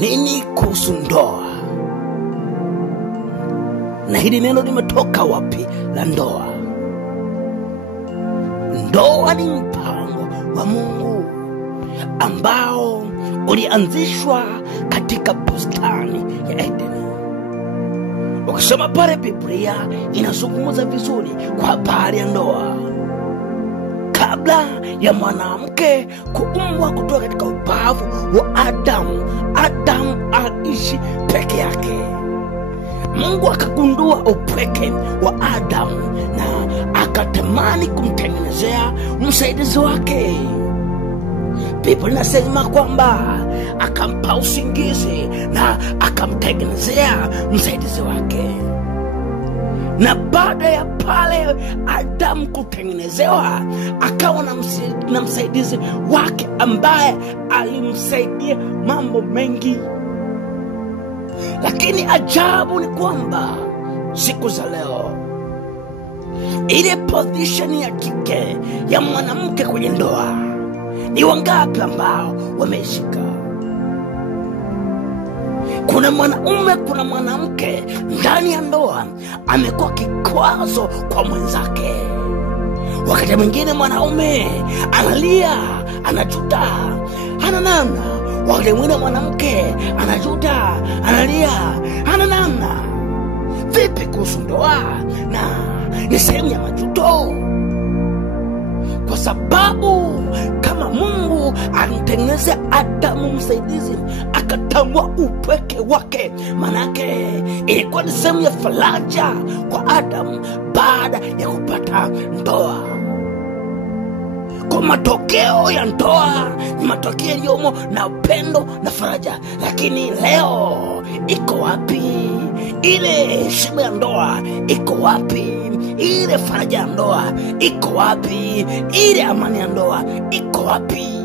nini kuhusu ndoa? Na hili neno limetoka wapi la ndoa? Ndoa ni mpango wa Mungu ambao ulianzishwa katika bustani ya Edeni. Ukisoma pale Biblia inazungumza vizuri kwa habari ya ndoa. Kabla ya mwanamke kuumbwa kutoka katika ubavu wa Adamu, Adamu aliishi peke yake. Mungu akagundua upweke wa Adamu na akatamani kumtengenezea msaidizi wake. Biblia inasema kwamba akampa usingizi na akamtengenezea msaidizi wake. Na baada ya pale Adamu kutengenezewa, akawa na msaidizi wake ambaye alimsaidia mambo mengi. Lakini ajabu ni kwamba siku za leo ile position ya kike ya mwanamke kwenye ndoa, ni wangapi ambao wameshika? Kuna mwanaume, kuna mwanamke ndani ya ndoa amekuwa kikwazo kwa mwenzake. Wakati mwingine mwanaume analia, anajuta, hana namna. Wakati mwingine mwanamke anajuta, analia, hana namna. Vipi kuhusu ndoa? Na ni sehemu ya majuto, kwa sababu kama Mungu alimtengenezea Adamu msaidizi, akatambua upweke wake, manake ilikuwa ni sehemu ya faraja kwa Adamu baada ya kupata ndoa. Kwa matokeo ya ndoa ni matokeo yaliyomo na upendo na faraja. Lakini leo iko wapi ile heshima ya ndoa? Iko wapi ile faraja ya ndoa? Iko wapi ile amani ya ndoa? Iko wapi?